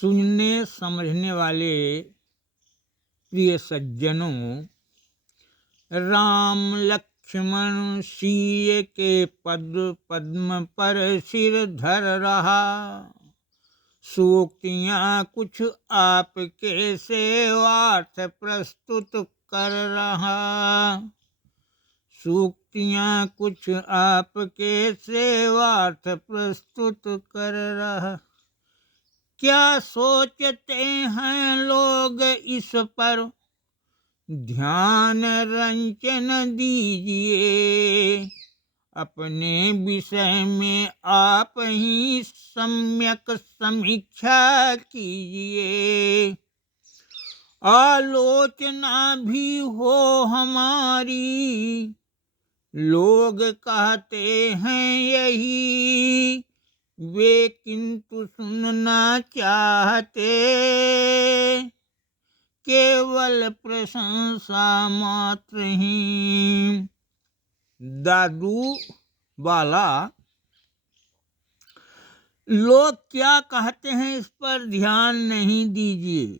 सुनने समझने वाले प्रिय सज्जनों, राम लक्ष्मण सीय के पद पद्म पर सिर धर रहा। सूक्तियाँ कुछ आपके सेवार्थ प्रस्तुत कर रहा। सूक्तियाँ कुछ आपके सेवार्थ प्रस्तुत कर रहा। क्या सोचते हैं लोग इस पर, ध्यान रंजन दीजिए। अपने विषय में आप ही सम्यक समीक्षा कीजिए। आलोचना भी हो हमारी, लोग कहते हैं यही, वे किंतु सुनना चाहते केवल प्रशंसा मात्र ही। दादू वाला, लोग क्या कहते हैं इस पर ध्यान नहीं दीजिए।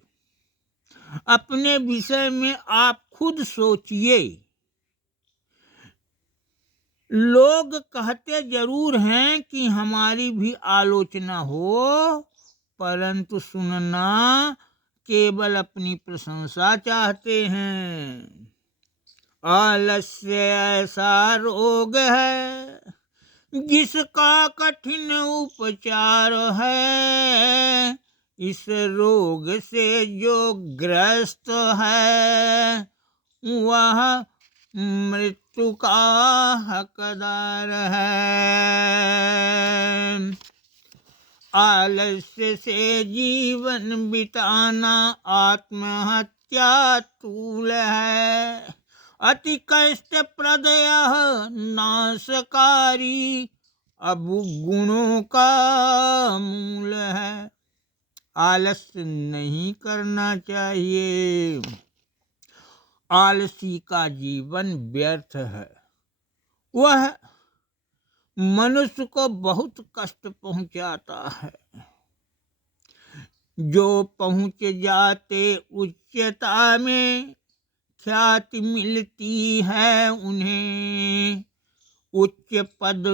अपने विषय में आप खुद सोचिए। लोग कहते जरूर हैं कि हमारी भी आलोचना हो, परंतु सुनना केवल अपनी प्रशंसा चाहते हैं। आलस्य ऐसा रोग है जिसका कठिन उपचार है। इस रोग से जो ग्रस्त है वह मृत्यु का हकदार है। आलस्य से जीवन बिताना आत्महत्या तूल है। अति कष्टप्रद यह नाशकारी अवगुणों का मूल है। आलस्य नहीं करना चाहिए। आलसी का जीवन व्यर्थ है। वह मनुष्य को बहुत कष्ट पहुंचाता है। जो पहुंच जाते उच्चता में ख्याति मिलती है उन्हें। उच्च पद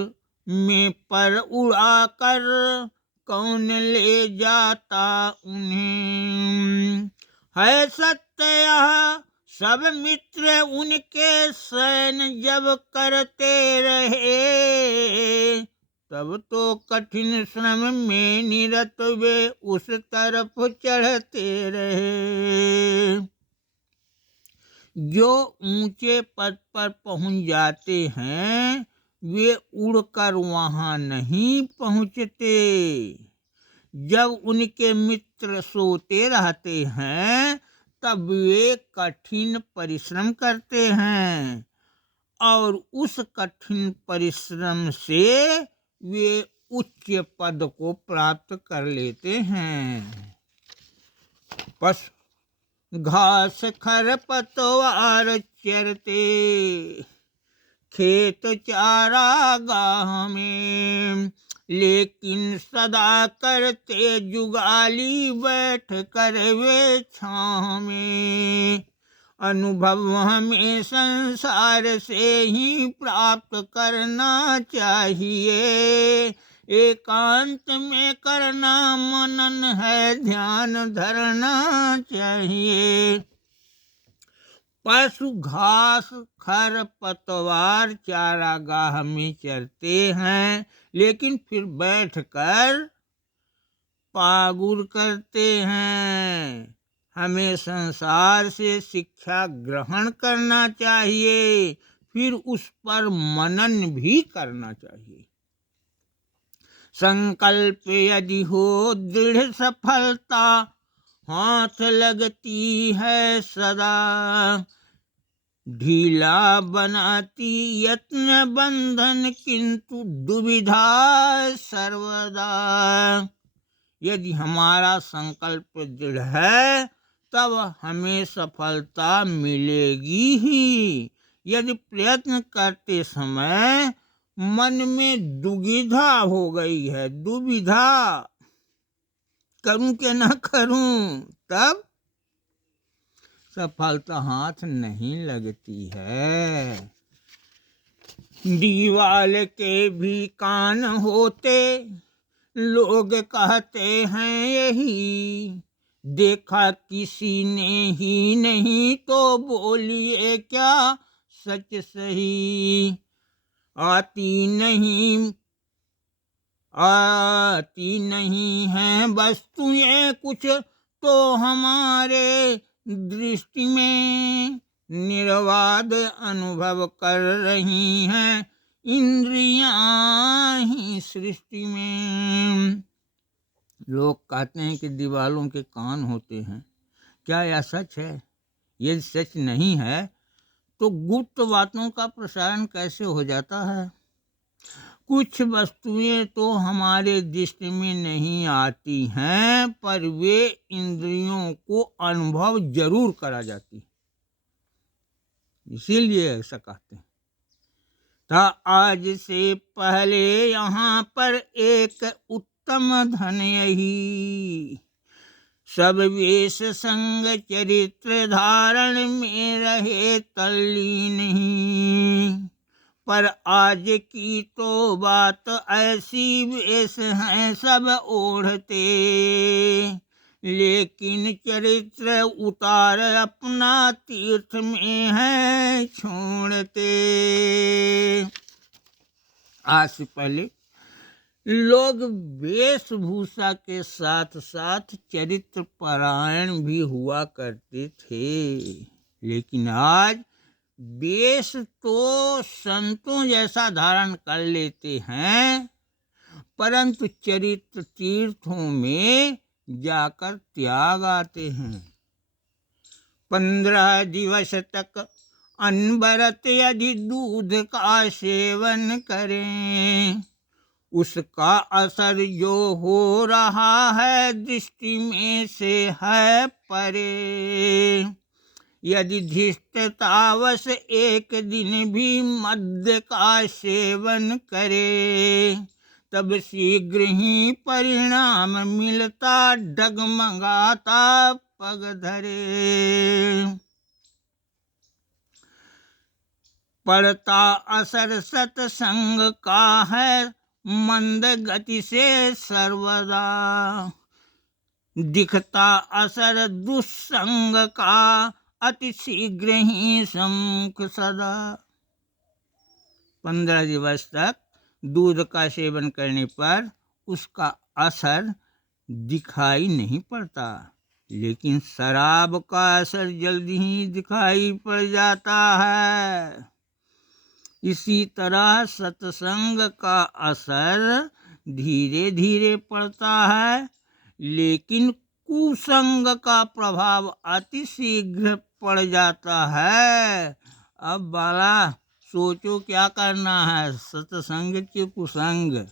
में पर उड़ाकर कौन ले जाता उन्हें। है सत्य यह सब मित्र उनके शयन जब करते रहे, तब तो कठिन श्रम में निरत वे उस तरफ चढ़ते रहे। जो ऊंचे पद पर पहुंच जाते हैं वे उड़कर वहां नहीं पहुंचते। जब उनके मित्र सोते रहते हैं तब वे कठिन परिश्रम करते हैं और उस कठिन परिश्रम से वे उच्च पद को प्राप्त कर लेते हैं। बस घास खरपतवार चरते खेत चारागाह में, लेकिन सदा करते जुगाली बैठ कर वे छाँव में। अनुभव हमें संसार से ही प्राप्त करना चाहिए। एकांत में करना मनन है, ध्यान धरना चाहिए। पशु घास खरपतवार चारागाह में चरते हैं, लेकिन फिर बैठकर पागुर करते हैं। हमें संसार से शिक्षा ग्रहण करना चाहिए, फिर उस पर मनन भी करना चाहिए। संकल्प यदि हो दृढ़ सफलता हाथ लगती है सदा। ढीला बनाती यत्न बंधन किंतु दुविधा सर्वदा। यदि हमारा संकल्प दृढ़ है तब हमें सफलता मिलेगी ही। यदि प्रयत्न करते समय मन में दुविधा हो गई है, दुविधा, करूं कि ना करूं, तब सफलता हाथ नहीं लगती है। दीवाल के भी कान होते, लोग कहते हैं यही, देखा किसी ने ही नहीं तो बोलिए क्या सच सही। आती नहीं है वस्तुएं कुछ तो हमारे दृष्टि में, निर्वाद अनुभव कर रही हैं इंद्रियां ही सृष्टि में। लोग कहते हैं कि दीवालों के कान होते हैं, क्या यह सच है? यदि सच नहीं है तो गुप्त बातों का प्रसारण कैसे हो जाता है? कुछ वस्तुएं तो हमारे दृष्टि में नहीं आती हैं, पर वे इंद्रियों को अनुभव जरूर करा जाती, इसीलिए ऐसा कहते हैं। था आज से पहले यहाँ पर एक उत्तम धन यही, सब वेश संग चरित्र धारण में रहे तल्लीन ही। पर आज की तो बात ऐसी, वेश हैं सब ओढ़ते, लेकिन चरित्र उतार अपना तीर्थ में है छोड़ते। आज से पहले लोग वेशभूषा के साथ साथ चरित्र परायण भी हुआ करते थे, लेकिन आज वेश तो संतों जैसा धारण कर लेते हैं, परंतु चरित्र तीर्थों में जाकर त्याग आते हैं। 15 दिवस तक अनवरत यदि दूध का सेवन करें, उसका असर जो हो रहा है दृष्टि में से है परे। यदि धृष्टतावश एक दिन भी मद्य का सेवन करे, तब शीघ्र ही परिणाम मिलता डगमगाता पग धरे। पड़ता असर सत्संग का है मंद गति से सर्वदा, दिखता असर दुस्संग का अति शीघ्र ही सम्मुख सदा। 15 दिवस तक दूध का सेवन करने पर उसका असर दिखाई नहीं पड़ता, लेकिन शराब का असर जल्दी ही दिखाई पड़ जाता है। इसी तरह सत्संग का असर धीरे धीरे पड़ता है, लेकिन कुसंग का प्रभाव अति शीघ्र पड़ जाता है। अब बाला सोचो क्या करना है, सत्संग के कुसंग।